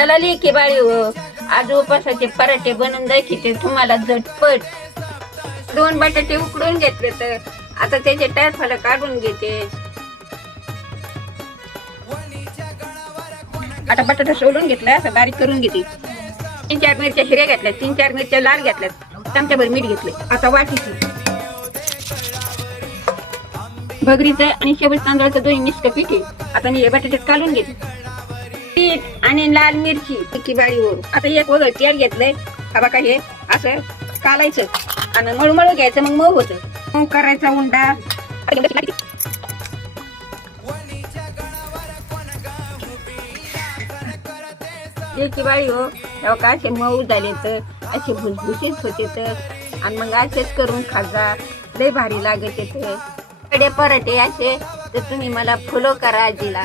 चला लेकी बाळी हो, आज उपासाचे पराठे बनवून दाखवते तुम्हाला झटपट. 2 बटाटे उकडून घेतले तर आता त्याचे टरफल काढून घेते. आता बटाटा सोडून घेतला, असं बारीक करून घेते. 3-4 मिरच्या हिऱ्या घेतल्या, 3-4 मिरच्या लाल घेतल्यात, चमच्याभर मीठ घेतले. आता वाटीची भगरीचं आणि शेवट तांदळाचं दोन्ही मिक्स पीठ आहे. आता मी हे बटाट्यात काढून घेते. पीठ आणि लाल मिरची की बाळीवर. आता एक वगैरे तेल घेतलंय. हा बघा, हे असं कालायचं आणि मळूमळू घ्यायचं, मग मऊ होतं. मऊ करायचा उंडा. की बाळी हो, का असे मऊ झाले तर असे भुसभुशीत होते तर, आणि मग असेच करून खाजा, लय भारी लागत येते. पराठे असे तर तुम्ही मला फॉलो करा आजीला.